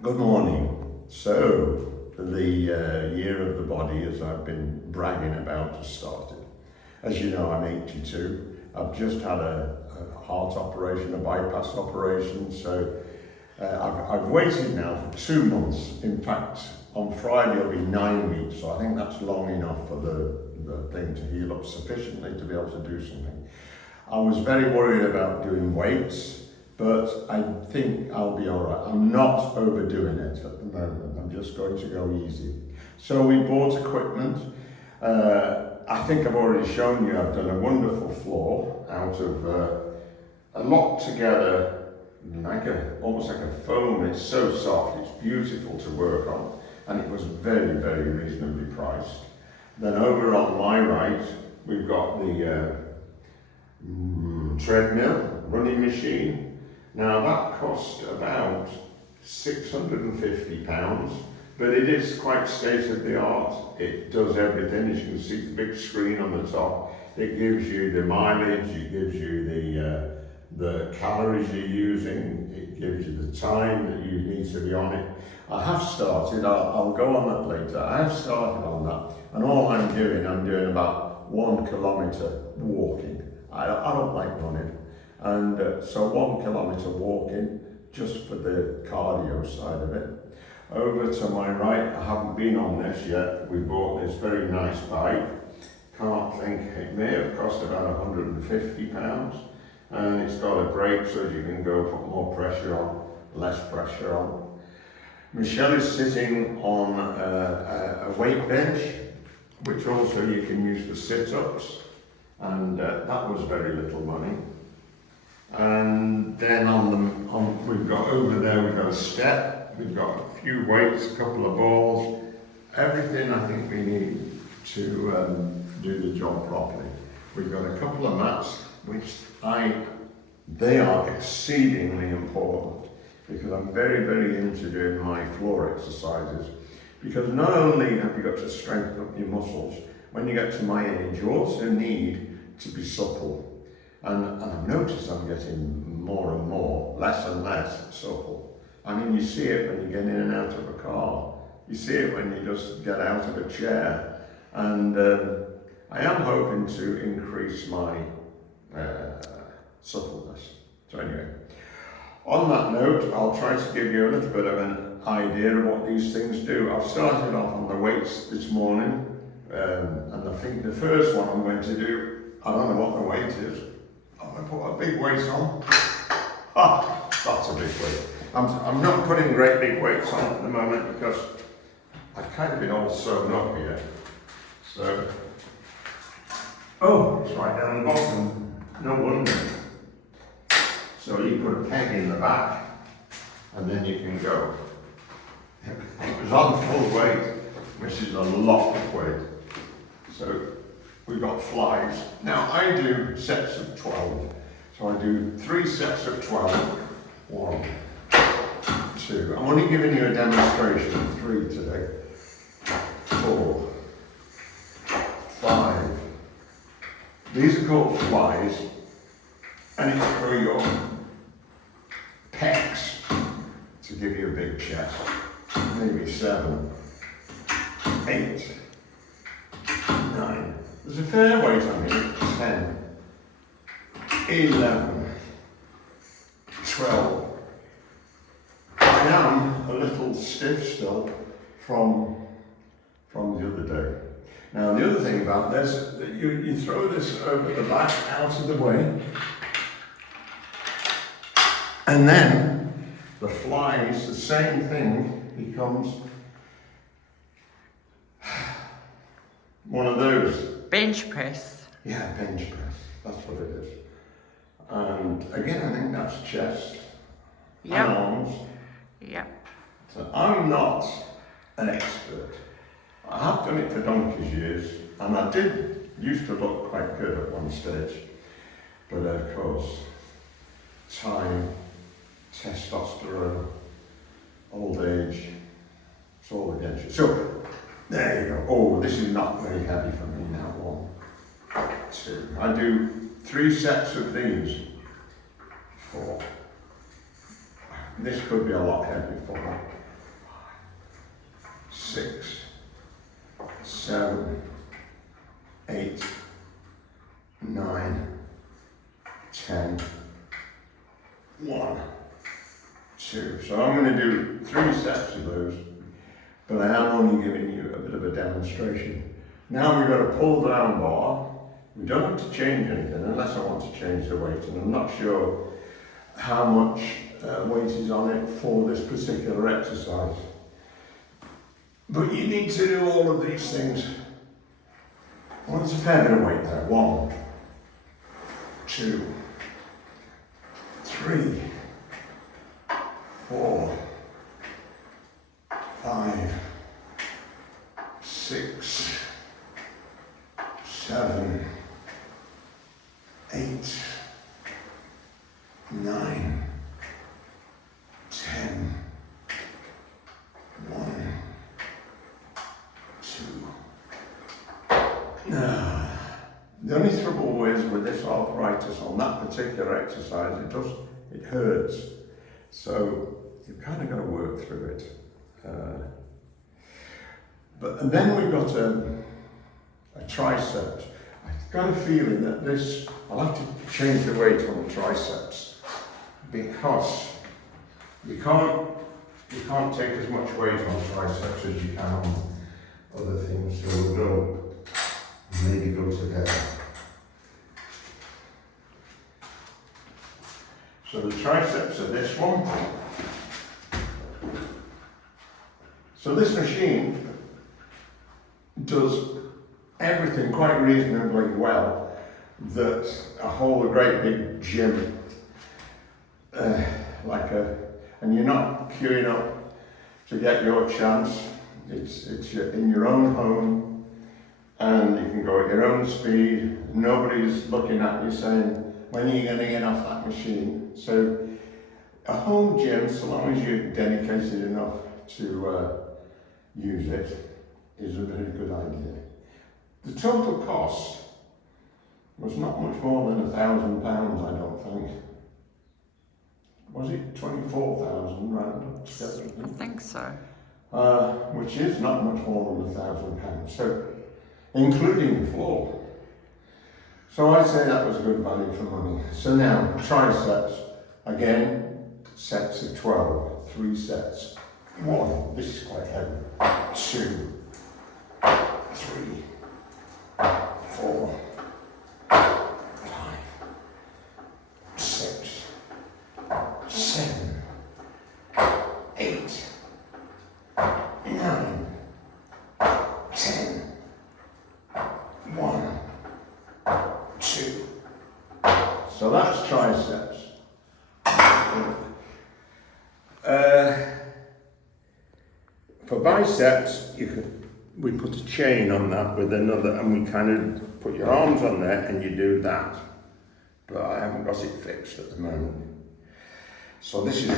Good morning. So, the year of the body, as I've been bragging about, has started. As you know, I'm 82. I've just had a heart operation, a bypass operation. So, I've waited now for 2 months. In fact, on Friday it'll be 9 weeks. So I think that's long enough for the thing to heal up sufficiently to be able to do something. I was very worried about doing weights, but I think I'll be all right. I'm not overdoing it at the moment. I'm just going to go easy. So we bought equipment. I think I've already shown you I've done a wonderful floor out of a locked together, almost like a foam. It's so soft, it's beautiful to work on, and it was very, very reasonably priced. Then over on my right, we've got the treadmill, running machine. Now that cost about £650, but it is quite state of the art. It does everything. As you can see, the big screen on the top. It gives you the mileage, it gives you the calories you're using, it gives you the time that you need to be on it. I have started, I'll go on that later, I have started on that, and all I'm doing about 1 kilometre walking. I don't like running, and so 1 kilometre walking just for the cardio side of it. Over to my right, I haven't been on this yet, we bought this very nice bike. Can't think, it may have cost about £150, and it's got a brake so you can go put more pressure on, less pressure on. Michelle is sitting on a weight bench, which also you can use for sit-ups, and that was very little money. And then we've got over there, we've got a step, we've got a few weights, a couple of balls, everything I think we need to do the job properly. We've got a couple of mats, which they are exceedingly important, because I'm very, very into doing my floor exercises, because not only have you got to strengthen up your muscles, when you get to my age, you also need to be supple. And I've noticed I'm getting more and more, less and less supple. I mean, you see it when you get in and out of a car. You see it when you just get out of a chair. And I am hoping to increase my suppleness. So anyway, on that note, I'll try to give you a little bit of an idea of what these things do. I've started off on the weights this morning, and I think the first one I'm going to do, I don't know what the weight is. I'm going to put a big weight on. Ah, that's a big weight. I'm not putting great big weights on at the moment because I've kind of been all sewn up here. So, oh, it's right down the bottom. No wonder. So you put a peg in the back, and then you can go. It was on full weight, which is a lot of weight. So we've got flies. Now I do sets of 12. So I do 3 sets of 12. 1, 2. I'm only giving you a demonstration of 3 today. 4, 5. These are called flies, and it's for your pecs to give you a big chest. Maybe 7, 8, 9. There's a fair weight on here. 10, 11, 12. I am a little stiff still from the other day. Now the other thing about this, you throw this over the back, out of the way, and then the flies, the same thing, becomes one of those. Bench press. Yeah, bench press, that's what it is. And again, I think that's chest and arms. Yep. So I'm not an expert. I have done it for donkey's years, and I used to look quite good at one stage. But of course, time, testosterone, old age, it's all against you. So, there you go. Oh, this is not very heavy for me now. 1, 2. I do 3 sets of these. 4. This could be a lot heavy for me. 7, 8, 9, 10, 1, 2. So I'm going to do 3 sets of those, but I am only giving you a bit of a demonstration. Now we've got a pull down bar. We don't have to change anything unless I want to change the weight, and I'm not sure how much weight is on it for this particular exercise. But you need to do all of these things. Well, there's a fair bit of weight there. 1, 2, 3, 4, 5, 6, 7, 8, 9, 10, 1, 2. Now, the only trouble is with this arthritis on that particular exercise, it hurts. So you've kind of got to work through it. And then we've got a tricep. I've got a feeling that I'll have to change the weight on the triceps because you can't take as much weight on triceps as you can on other things. So we'll maybe go together. So the triceps are this one. So this machine does everything quite reasonably well that a whole great big gym, and you're not queuing up to get your chance. It's in your own home, and you can go at your own speed. Nobody's looking at you saying, when are you going to get off that machine? So a home gym, so long as you're dedicated enough to use it, is a very good idea. The total cost was not much more than £1,000, I don't think. Was it 24,000 round up together? I think so. Which is not much more than £1,000. So, including the floor. So I'd say that was a good value for money. So now, triceps, again, sets of 12, 3 sets. 1, this is quite heavy. 2, 3, 4, 5, 6, 7, 8, 9, 10, 1, 2. So that's triceps. For biceps, we put a chain on that with another, and we kind of put your arms on there and you do that. But I haven't got it fixed at the moment. So this is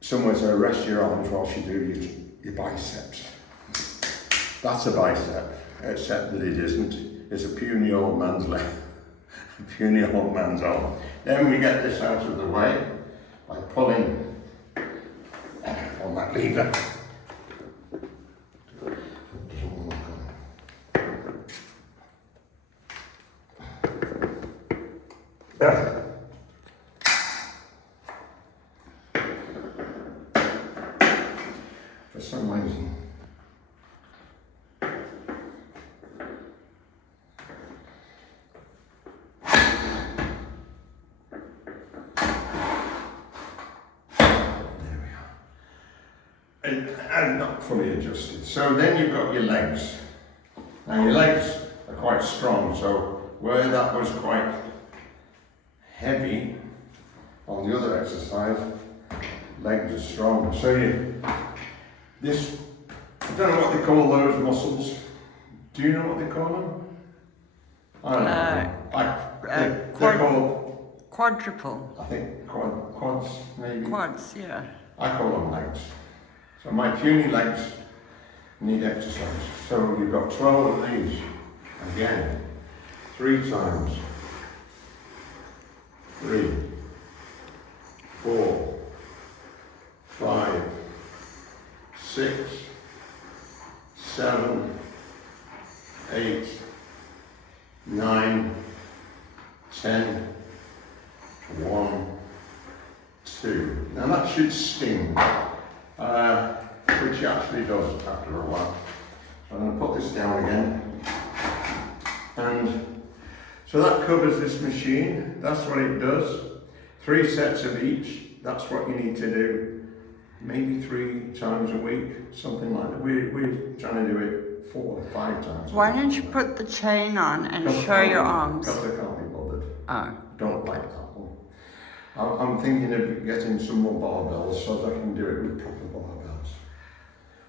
somewhere to rest your arms whilst you do your biceps. That's a bicep, except that it isn't. It's a puny old man's leg, a puny old man's arm. Then we get this out of the way by pulling on that lever. For some reason. And not fully adjusted. So then you've got your legs. Now your legs are quite strong, so where that was quite heavy on the other exercise, legs are strong. So I don't know what they call those muscles. Do you know what they call them? I don't know. They're called Quadruple. I think quads maybe. Quads, yeah. I call them legs. So my puny legs need exercise. So you've got 12 of these. Again, 3 times. 3, 4, 5, 6, 7, 8, 9, 10, 1, 2. Now that should sting, which it actually does after a while. So I'm going to put this down again. And so that covers this machine. That's what it does. 3 sets of each. That's what you need to do. Maybe 3 times a week, something like that. We're trying to do it 4 or 5 times. Why don't you put the chain on and show your arms? Because I can't be bothered. Oh. Don't like that one. I'm thinking of getting some more barbells so that I can do it with proper barbells.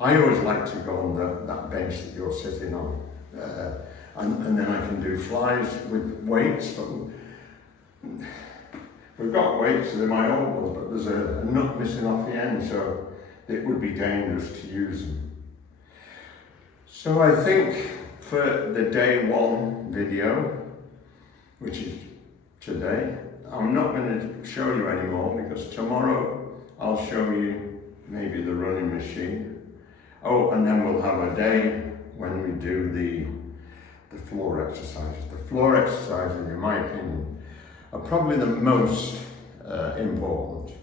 I always like to go on that bench that you're sitting on. And then I can do flies with weights. But we've got weights, they're my old ones, but there's a nut missing off the end, so it would be dangerous to use them. So I think for the day 1 video, which is today, I'm not going to show you anymore because tomorrow I'll show you maybe the running machine. Oh, and then we'll have a day when we do the floor exercises. The floor exercises, in my opinion, are probably the most important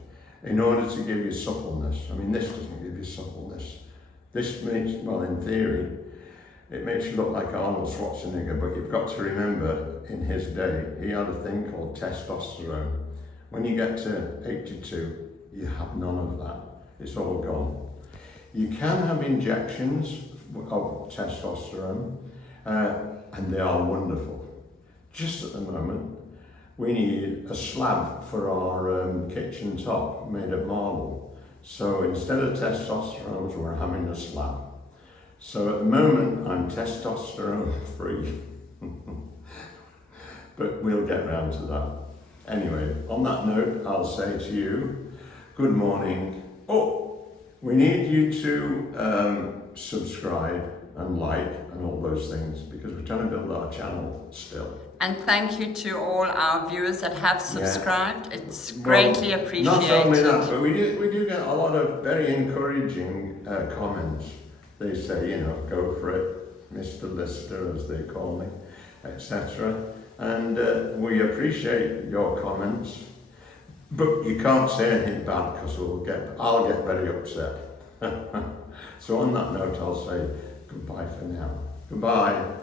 in order to give you suppleness. I mean, this doesn't give you suppleness. This makes, well, in theory, it makes you look like Arnold Schwarzenegger, but you've got to remember, in his day, he had a thing called testosterone. When you get to 82, you have none of that. It's all gone. You can have injections of testosterone, and they are wonderful. Just at the moment, we need a slab for our kitchen top made of marble. So instead of testosterone, we're having a slab. So at the moment, I'm testosterone free. But we'll get round to that. Anyway, on that note, I'll say to you, good morning. Oh, we need you to subscribe and like and all those things because we're trying to build our channel still. And thank you to all our viewers that have subscribed. Yeah. It's greatly appreciated. Not only that, but we do get a lot of very encouraging comments. They say, you know, go for it, Mr. Lister, as they call me, etc. And we appreciate your comments, but you can't say anything bad because I'll get very upset. So on that note, I'll say goodbye for now. Goodbye.